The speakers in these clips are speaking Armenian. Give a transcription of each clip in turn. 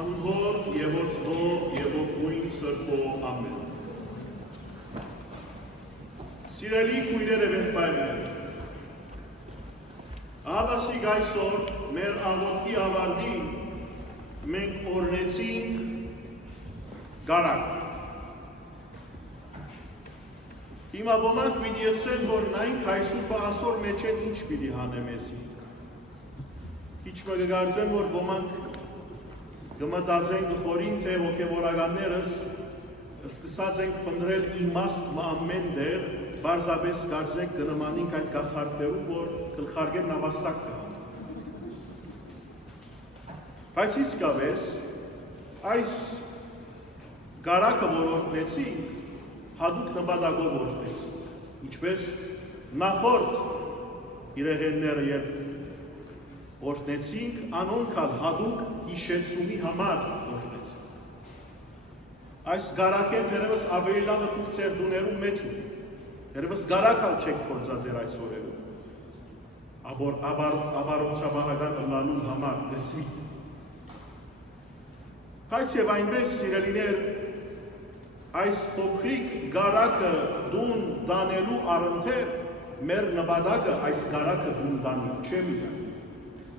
Անունով և որդվո և ոգույն սրբո ամեն։ Սիրելի քույրեր և եղբայրներ, ահավասիկ այսօր մեր աղոթքի ավարտին մենք օրհնեցինք գարակ։ Հիմա ոմանք պիտի ասեն, որ նայինք այսօր ասոր մեջ են ինչ պիտի հանեմ էսի։ Ինչ մը կգարձեմ, որ ոմանք գմտածեն գխորին, թե հոգևորականներս սկսած ենք պնդրել իմաստ ամեն դեղ, բարձաբես կարծենք կնմանինք այդ կախարդերում, որ կլխարգեն նավաստակ կհան։ Բայց իսկավես, այս գարակը որ օրհնեցինք, հատուկ նպատակով օրհնեցինք, ինչպես նախորդ իրեղենները երբ օրհնեցինք, անոնքալ հատուկ հիշեցումի համար օրհնեցինք։ Այս գարակեն դերևս ավելի լավը դուք ձեր դուներում մեջ ունի, դերևս գարակալ չեք փորձած ձեր այս օրերում, ապարողջապահական ըլլալուն համար գսվի։ Բայց և այնպես սիրելիներ, այս փոքրիկ գարակը դուն դանելու առընթեր մեր նպատակը այս գարակը դուն դանիք չէ միայն,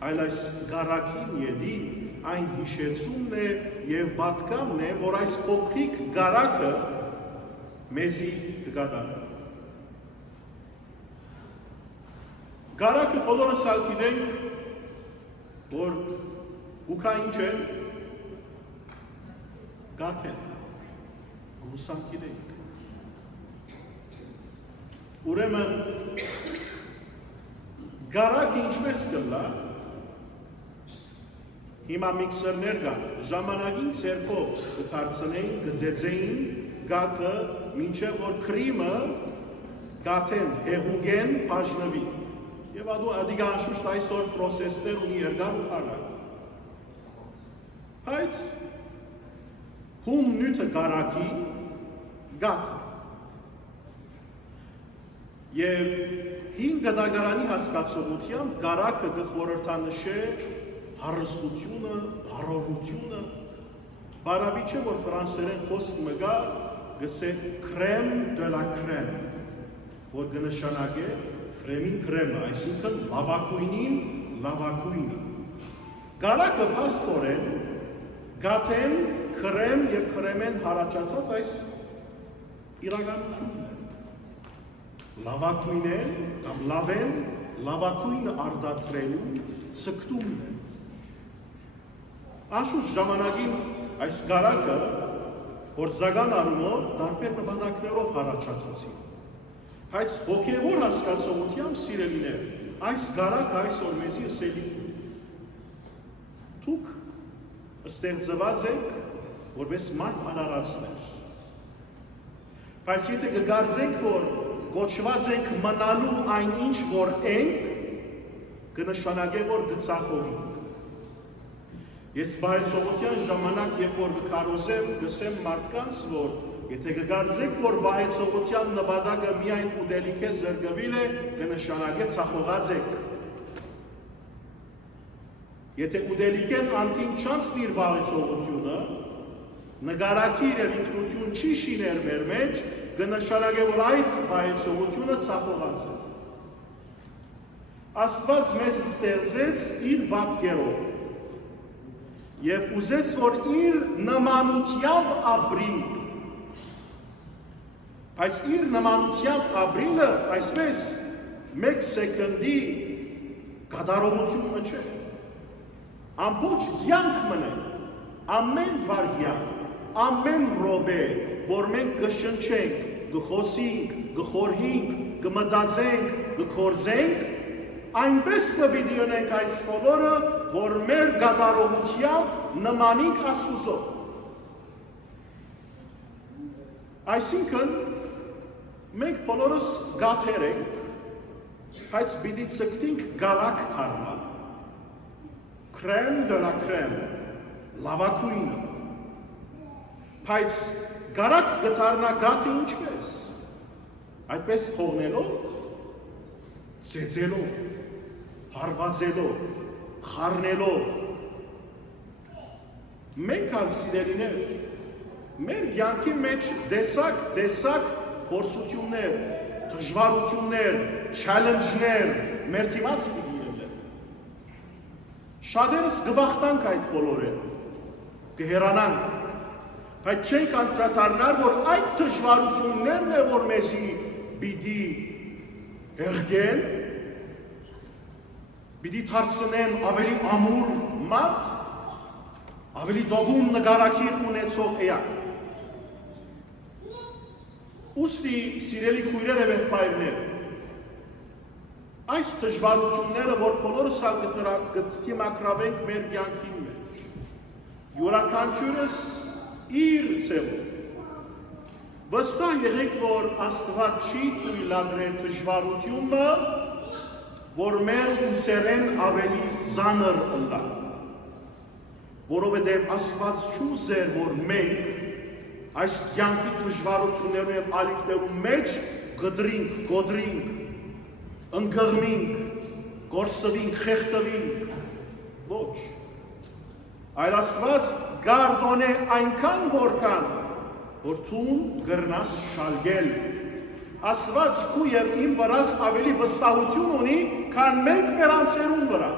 այլ այս գարակին ետին այն հիշեցումն է և պատկամն է, որ այս փոքրիկ գարակը մեզի կկատարի։ Գարակը բոլորս ալ գիտենք, որ գուքա ինչ է, գաթեն, գուսան գիտենք։ Ուրեմն, գարակը ինչպես կլա, հիմա միքսերներ կան, ժամանակին ցերկով կդարձնեին, կձեծեին գաթը, մինչև որ քրիմը գաթեն, հեղուգեն, բաժնվի։ Եվ ադիգա անշուշտ այսօր պրոսեսներ ունի երկար ու հարակ։ Բայց հում նյութը գարակի գաթը։ Եվ հին գդագարանի հասկացողությամբ գարակը կխորհրդանշե հարստությունը, բարօրությունը, բարավի չէ, որ ֆրանսերեն խոսք մգա գսե crème de la crème, որ կնշանակե crème-ին crème-ը, այսինքն լավակույնին լավակույնը։ Գարակը փաստորեն գաթեն, crème և crème-են հարաճացած այս իրականությունն է։ Լավակույնեն կամ լավեն, լավակույնը արդատրելու ցկտումն է։ Անշուշտ ժամանակին այս գարակը գործական առումով տարբեր նպատակներով հարաճացուցին։ Բայց հոգևոր հասկացողությամբ սիրելիներ, այս գարակը այսօր մեզի ըսելի դուք ստեղծված եք որպես մարդ արարածներ։ Բայց եթե կգարձենք, որ գոչված ենք մնալու այն ինչ որ ենք, կնշանակե որ գծախողենք։ Ես բայեցողության ժամանակ, երբ որ կկարոզեմ, գսեմ մարդկանց, որ եթե կգարձեք, որ բայեցողության նպատակը միայն ուտելիք է զրկվել է, կնշանակե ցախողած եք։ Եթե ուտելիք են անտին չանցնիր բայեցողությունը, նկարակիր և ինքնություն չի շիներ մեր մեջ, կնշանակե, որ այդ բայեցողությունը ցախողած է։ Աստված մեզ ստեղծեց իր պատկերով և ուզեց, որ իր նմանությամբ ապրինք, բայց իր նմանությամբ ապրինը այսպես մեկ սեկնդի կատարողությունը չէ։ Ամբողջ կյանք մնե, ամեն վարգյան, ամեն րոպե, որ մենք կշնչենք, կխոսենք, կխորհենք, կմտածենք, կքործենք, այնպես կպիտի ունենք այս բոլորը, որ մեր կատարողությամբ նմանենք Աստուծո։ Այսինքն, մենք բոլորս գաթեր ենք, բայց պիտի ցկտենք գարակ դառնալ։ Crème de la crème, լավակույնը։ Բայց գարակ կդառնա գաթը ինչպես։ Այդպես թողնելով, ծեծելով, հարվածելով, խառնելով, Մենք ալ սիրելիներ, մեր կյանքի մեջ տեսակ փորձություններ, դժվարություններ, չալենջներ, մեր դիմաց պիտի ելնեն։ Շատերս գվախտանք այդ բոլորը, կհեռանանք, բայց չենք անդրադառնալ, որ այդ դժվարություններն է, որ մեզի պիտի հերգեն, պիտի դարձնեն ավելի ամուր մարդ, ավելի դողում նկարակիր ունեցող էակ։ Ուստի սիրելի քույրեր եւ եղբայրներ, այս դժվարությունները, որ բոլորս կդիմակրավենք մեր կյանքի մեջ, յուրաքանչյուրս իր ձևով, վստահ եղեք, որ Աստված չի թույլատրել դժվարությունը, որ մեր ուսերեն ավելի ծանր ընկա, որովհետև Աստված չուզեր, որ մենք այս կյանքի դժվարություններում եւ ալիքներում մեջ գդրինք, գոդրինք, ընկղմինք, գործվինք, խեղդվինք, ոչ։ Այլ Աստված գարդոն է այնքան որքան, որ թուն գրնաս շալգել։ Աստված քու եւ իմ վրաս ավելի վստահություն ունի, քան մենք մեր անձերուն վրա։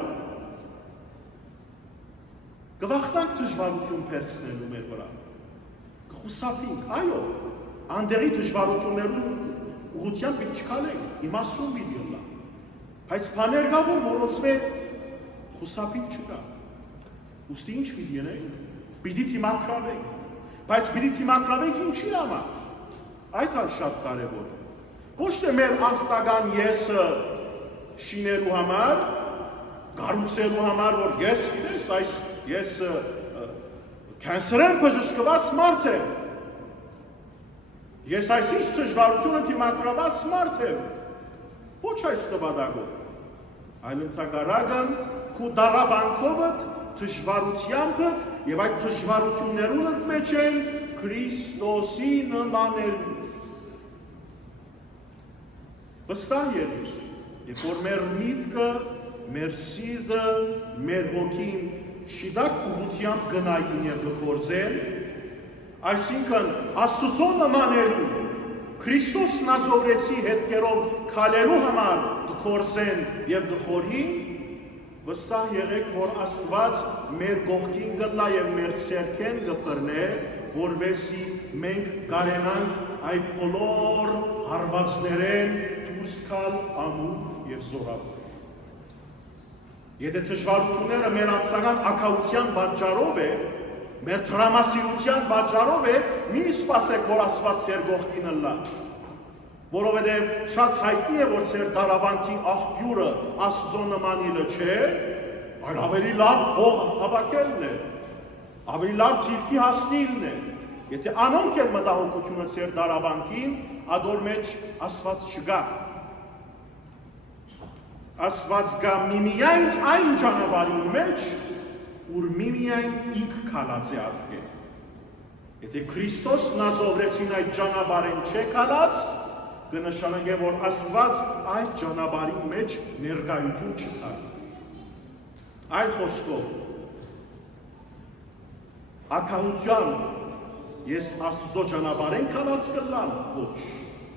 Գվախտանք դժվարություն փերցնելու մեր վրա։ Կխուսափինք, այո, անդերի դժվարություններում ուղղությամբ պիտի չքալենք, իմաստուն պիտի ըլլա։ Բայց բաներ կա, որոնց մեջ խուսափինք չկա։ Ուստի ինչ պիտի ենենք, պիտի դիմակրավենք, բայց պիտի դիմակրավենք ինչի համար, այդ ալ շատ կարևոր է։ Ոչ թե մեր անձնական եսը շինելու համար, գառուցելու համար, որ ես գիտես, ես կենսերեն բժշկված մարդ եմ, ես այսինչ դժվարությունը դիմակրաված մարդ եմ, ոչ այս նպատակով, այլ ընդհակառակն քու դարաբանքովդ, դժվարությանդ եւ այդ դժվարություններուն մեջ են Քրիստոսի նմանելու։ Վստահ եղիր, երբ որ մեր միտքը, մեր սիրտը, մեր հոգին շիդակ ուղղությամբ գնային եւ գործեն, այսինքն Աստծո նմանելու Քրիստոս Նազովրեցի հետքերով քալելու համար գործեն եւ գխորին, վստահ եղեք, որ Աստված մեր կողքին գտնա եւ մեր ցերքեն կբռնե, որովհետեւ մենք կարենանք այդ բոլոր հարվածներեն դուրս գալ ամուր եւ զորավոր։ Եթե դժվարությունները մեր անձնական ակաության պատճառով է, մեր տրամասիրության պատճառով է, մի սպասեք, որ Աստված ձեր կողքին ըլլա։ Որովհետև շատ հայտնի է, որ ձեր դարաբանքի աղբյուրը Աստծո նմանիլը չէ, այլ ավելի լավ հող հավաքելն է, ավելի լավ թիրքի հասնիլն է։ Եթե անոնք են մտահոգությունը ձեր դարաբանքին, ադոր մեջ Աստված չգա։ Աստված գա միմիայն այն ճանապարհի մեջ, ուր միմիայն ինք քալած է ատկել։ Եթե Քրիստոս Նազովրեցին այդ ճանապարհին չէ քալած, կնշանակե, որ Աստված այդ ճանապարհի մեջ ներկայություն չտա։ Այլ խոսքով, ակահությամբ ես Աստծո ճանապարհին քալած կլամ, ոչ,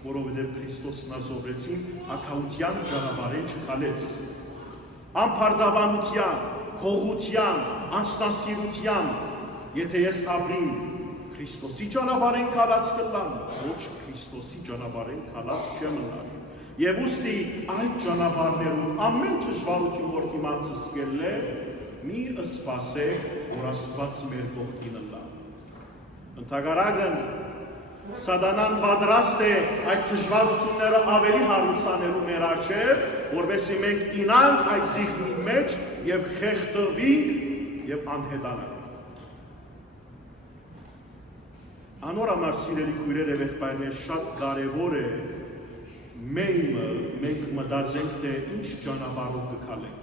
որովհետև Քրիստոս Նազովրեցին ակահության ճանապարհին չքալեց։ Անփարդավանության, խողության, անձնասիրության, եթե ես ապրիմ Քրիստոսի ճանապարհին քալած կլամ, ոչ Քրիստոսի ճանապարհին քալած չեմ ըլլա։ Եվ ուստի այդ ճանապարհներում ամեն դժվարություն, որ դիմանցս կելն է, մի սպասեք, որ Աստված մեր կողքին ըլլա։ Ընդհակառակն Սատանան պատրաստ է այդ դժվարությունները ավելի հարուսանելու մեր առջև, որովհետեւ մենք ինանք այդ դիղմի մեջ եւ խեղդվենք եւ անհետանանք։ Անոր համար սիրելի քույրեր եւ եղբայրներ, շատ կարեւոր է մենք մտածենք, թե ինչ ճանապարհով կքալենք։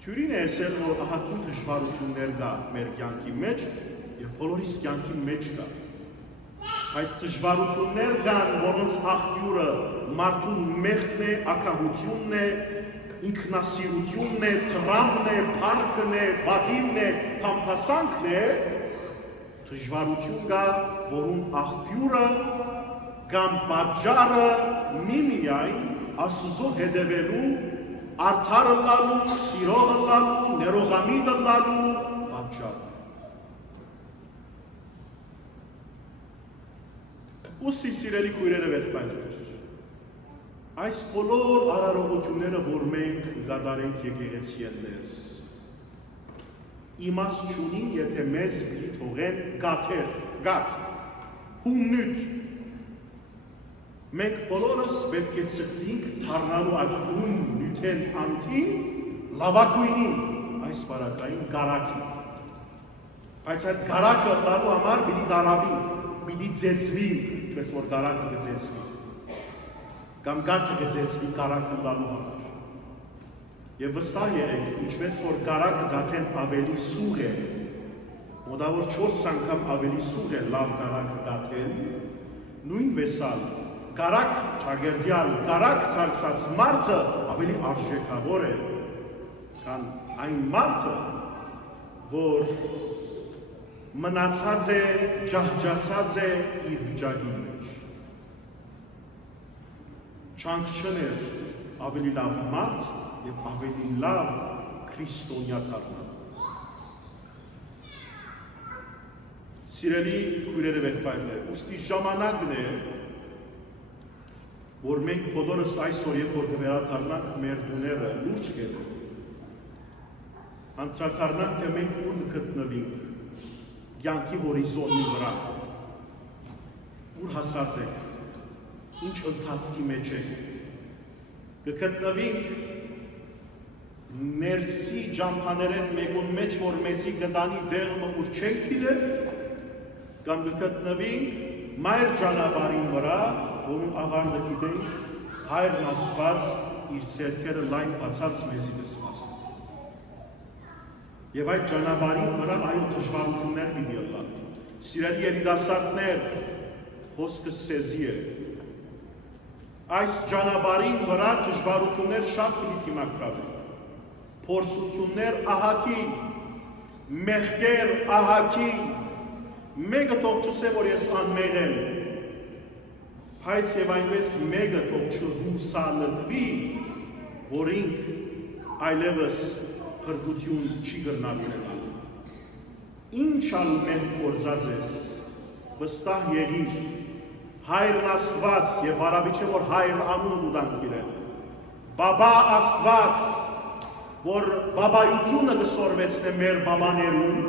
Թյուրին է ասել, որ ահագին դժվարություններ կա մեր կյանքի մեջ եւ բոլորիս կյանքի մեջ կա։ Այս դժվարություններ կան, որոնց աղբյուրը մարդուն մեղքն է, ակահությունն է, ինքնասիրությունն է, թռամն է, փառքն է, բադիվն է, փամփասանքն է, դժվարություն կա, որուն աղբյուրը կամ պատճառը միմիայն Աստծո հետևելու, արդարը լալու, սիրողը լալու, ներողամիտ լալու պատճառը։ Ուսի սիրելի քույրերը եղբայրներ, այս բոլոր արարողությունները, որ մենք կատարենք եկեղեցի մեզ, իմաստ չունի, եթե մեզ պիտի թողեն գաթ, հումնույթ։ Մենք բոլորս պետք է ցկտենք դառնալու այդ հում նյութեն անտին լավագույնին, այս բարակային գարակին։ Բայց այդ գարակը լալու համար պիտի դարավի, պիտի ձեզվի, ինչպես որ գարակը կձեզվի, կամ գաթը կձեզվի գարակը լալու համար։ Եվ վստահ եղեք, ինչպես որ գարակը գաթեն ավելի սուղ է, մոտավոր 4 անգամ ավելի սուղ է լավ գարակը գաթեն, նույնպես ալ գարակ ճագերդյալ, գարակ թարսած մարդը ավելի արժեքավոր է, քան այն մարդը, որ մնացած է, ջահջացած է իր վիճակի մեջ։ Չանք չներ ավելի լավ մարդ և ավելի լավ քրիստոնյա դառնալ։ Սիրելի քույրերը եղբայրներ, ուստի ժամանակն է, որ մենք բոլորս այսօր երբ որ կվերադառնանք մեր տուները լուրջ կենանք, անդրադառնանք, թե մենք ուր կգտնվենք կյանքի հորիզոնի վրա, ուր հասած ենք, ինչ ընթացքի մեջ ենք, կգտնվենք ներսի ջամփաներեն մեկուն մեջ, որ մեզի գտանի դեղը ուր չենք գիտել, կամ կգտնվենք մայր ճանապարհին վրա, որում աղարդը գիտենք, Հայրն Աստված իր ձեռքերը լայն բացած մեզի կսպասի։ Եվ այդ ճանապարհին վրա այլ դժվարություններ պիտի ըլլան։ Սիրելի երիտասարդներ, խոսքս սեզի է։ Այս ճանապարհին վրա դժվարություններ շատ պիտի դիմակրավեն։ Փորձություններ ահագին, մեղքեր ահագին, մեկը թող չսե, որ ես անմեղ եմ, բայց և այնպես մեկը թող չհուսալվի, որ ինք այլևս փրկություն չի կրնալ իրենալ։ Ինչ ալ մեղ գործած ես, վստահ եղիր, Հայրն Աստված և բարավիչ է, որ Հայր անունը ուտանք իրեն, Բաբա Աստված, որ բաբայությունը կսորվեցնե մեր բաբաներուն,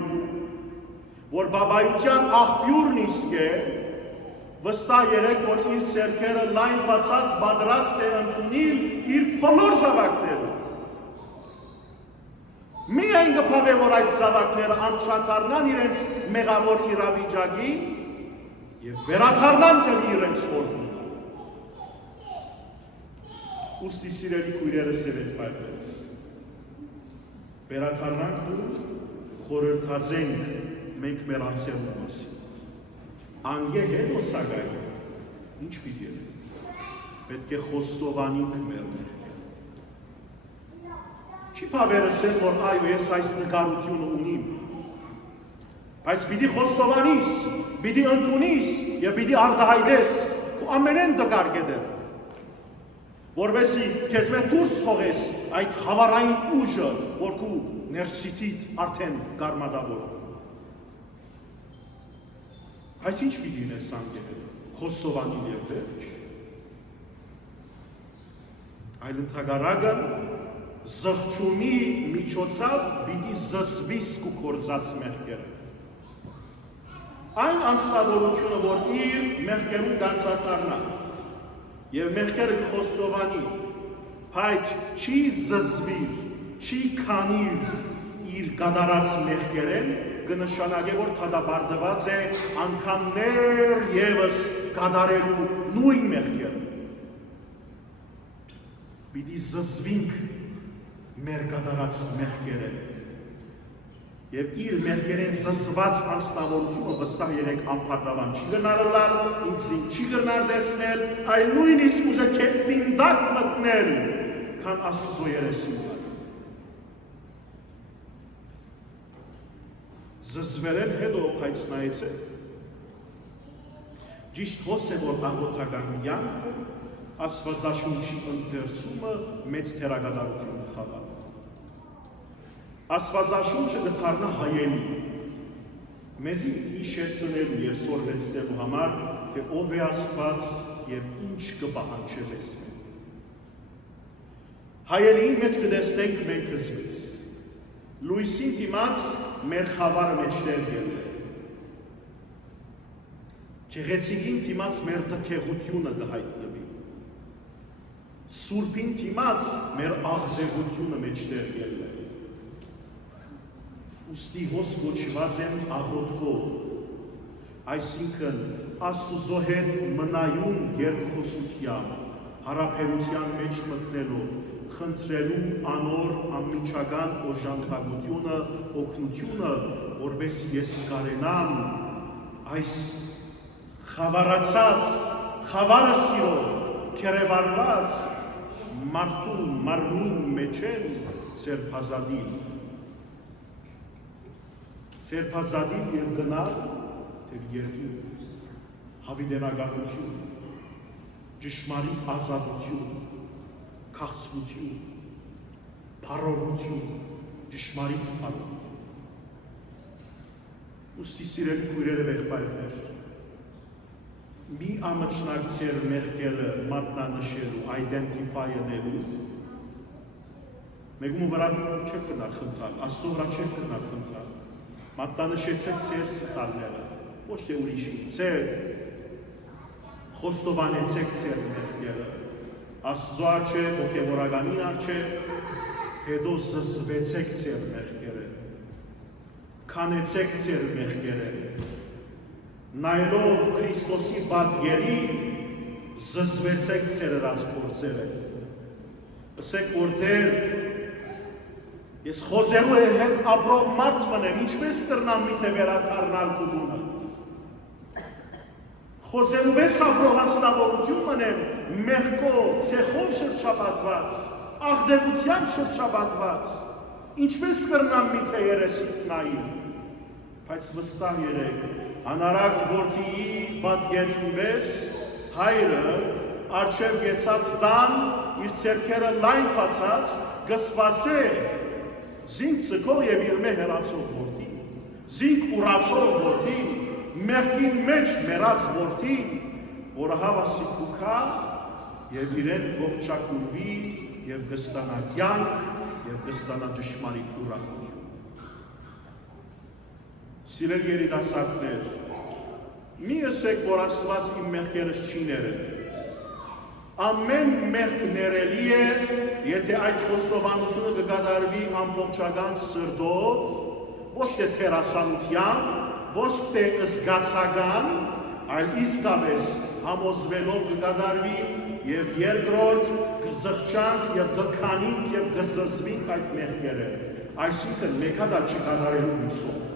որ բաբայության աղբյուրն իսկ է, վստահ եղեք, որ իր ձեռքերը լայն բացած պատրաստ է ընդունել իր բոլոր զավակները։ Միայն կփավե, որ այդ զավակները անդրադառնան իրենց մեղավոր իրավիճակի և վերադառնան դեպի իրենց հորն։ Ուստի սիրելի քույրերս և եղբայրներս, վերադառնանք ու խորհրդածենք մենք մեր անձեռու մասին։ Անգե հետո սակայն, ինչ պիտի է, պետք է խոստովանինք մեր մեղքերը։ Չի պավերս է, որ այո, ես այս նկարությունը ունիմ, բայց պիտի խոստովանիս, պիտի ընդունիս և պիտի արտահայտես, քո ամենեն դկար կետեր, որովհետեւ քեզ մեջ դուրս թողես այդ խավարային ուժը, որ քո ներսիթիդ արդեն գարմադավոր։ Բայց ինչ պիտի նես անգել, խոստովանին և վերջ։ Այլ ընդհակառակը զղջումի միջոցով պիտի զսվիս քո գործած մեղքերը։ Այն անձնավորությունը, որ իր մեղքերուն կանդրադառնա և մեղքերը խոստովանի, բայց չի զզվիր, չի քանիր իր կատարած մեղքերեն, կնշանակե, որ թադաբարդված է անգամներ ևս կատարելու նույն մեղքերը։ Պիտի զզվինք մեր կատարած մեղքերեն և իր մեղքերեն զզված անձնավորությունը վստահ եղեք անփարդավան չի գնարըլար, ինքսին չի գնար դեսնել, այլ նույնիսկ ուզե քետնին դակ մտնել, քան Աստծո երեսի վրա։ Զզվերեն հետո բայց նայեցեք։ Ճիշտ հոս է, որ աղոթական յանքը Աստվածաշունչի ընթերցումը մեծ թերագադարություն խաղա։ Աստվածաշունչը կդառնա հայելի, մեզի հիշեցնելու և սորվեցնելու համար, թե ով է Աստված և ինչ կպահանջի մեզ։ Հայելիի մեջ կտեսնենք մենք զգուց։ Լույսին դիմաց մեր խավարը մեջտեղ ելն է։ Գեղեցիկին դիմաց մեր տքեղությունը կհայտնվի։ Սուրբին դիմաց մեր աղդեղությունը մեջտեղ ելն է։ Ուստի հոս կոչված են աղոթքով, այսինքն Աստուծո հետ մնայուն երկխոսությամբ, հարաբերության մեջ մտնելով, խնդրելու անոր անմիջական օժանդակությունը, օգնությունը, որպեսզի ես կարենամ այս խավարացած, խավարը սիրով, քերևարված մարդու մարմին մեջ են սերբազատին և գնալ թեր երկին, հավիդենականություն, ճշմարիտ ազատություն, քաղցրություն, փառողություն, ճշմարիտ փառողություն։ Ուստի սիրելի քույրերը եղբայրներ, մի ամաչնակցեր մեղքերը մատնանշելու, identify-անելու, մեկում վրա չեք կնար խնդալ, Աստծո վրա չեք կնար խնդալ, մատնանշեցեք ձեր սխալները, ոչ թե ուրիշի, ձեր խոստովանեցեք ձեր մեղքերը, Աստծո արջե, հոգևորականին արջե, հետո զզվեցեք ձեր մեղքերը, քանեցեք ձեր մեղքերը, նայելով Քրիստոսի պատկերի, զզվեցեք ձեր ըրած գործերը, ասեք որ դեր, ես խոզերու հետ ապրող մարդ մնեմ, ինչպես կրնամ միթե վերադառնալ կուդումը, խոզերու պես ապրող անձնավորություն մնեմ, մեղքով, ցեխով շրջապատված, աղդեղությամբ շրջապատված, ինչպես կրնամ միթե երեսիդ նայի, բայց վստահ եղեք, անարակ որդիի պատկերին պես հայրը արջև գեցած տան իր ցերքերը լայն բացած կսպասե զինք ցկող եւ իր մե հեռացող որդին, զինք ուրացող որդին, մեղքին մեջ մեռած որդին, որը հավասի կուքա եւ իրեն ողջակուրվի եւ կստանա կյանք եւ կստանա ճշմարիտ ուրախություն։ Սիրելի երիտասարդներ, մի ասեք, որ Աստված իմ մեղքերս չի ներել։ Ամեն մեղք ներելի է, եթե այդ խոստովանությունը կկատարվի ամբողջական սրտով, ոչ թե թերասանությամբ, ոչ թե զգացական, այլ իսկապես համոզվելով կկատարվի եւ երկրորդ կզղջանք եւ կքանինք եւ կզզվինք այդ մեղքերը, այսինքն մեկադա չկատարելու հույսով։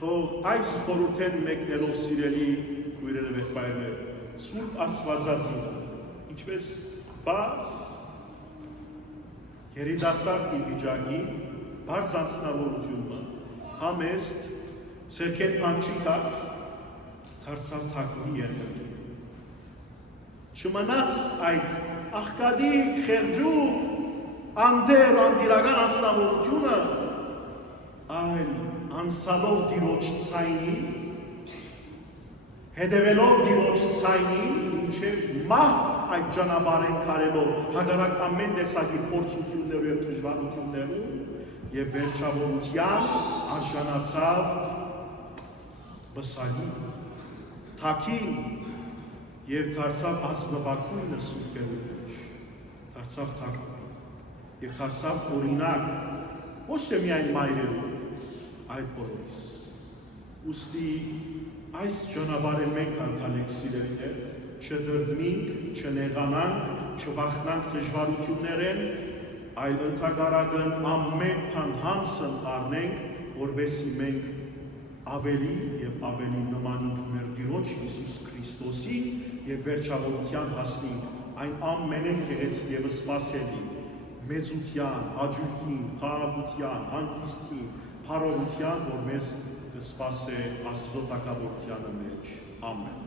Թող այս խորհուրդեն մեկնելով սիրելի քույրերը եղբայրներ, Սուրբ Աստվածածին, ինչպես բաց երիտասարդ վիճակի, բարձ անձնավորությունը, համեստ, ցերքեն փանջի տակ, դարձավ թակուհի երկրի։ Չմնաց այդ աղքատիկ, խեղճուկ, անդեր, անդիրական անձնավորությունը, այլ անցալով դիրոջ ցայնի, հետևելով դիրոջ ցայնին, մինչև մահ այդ ճանապարհեն քարելով, հակառակ ամեն տեսակի փորձություններով եւ դժվարություններով եւ վերջավորության արժանացավ բսալի, թակին եւ դարձավ ազնվակույնը սուրբերու մեջ, դարձավ թակ եւ դարձավ օրինակ, ոչ թե միայն մայրերու, այլ բոլորիս։ Ուստի այս ճանապարհը մենք անկալենք սիրելիներ, չդրդմինք, չնեղանանք, չվախնանք դժվարություններեն, այլ ընդհակառակն ամեն բան հանցն առնենք, որպեսզի մենք ավելի եւ ավելի նմանենք մեր Տիրոջ Հիսուս Քրիստոսին եւ վերջավորության հասնենք այն ամենեն գեղեցիկ եւ սպասելի մեծության, հաջողին, խաղաղության, հանգստին, փառողության, որ մեզ կսպասե Աստծո տակավորությանը մեջ։ Ամեն։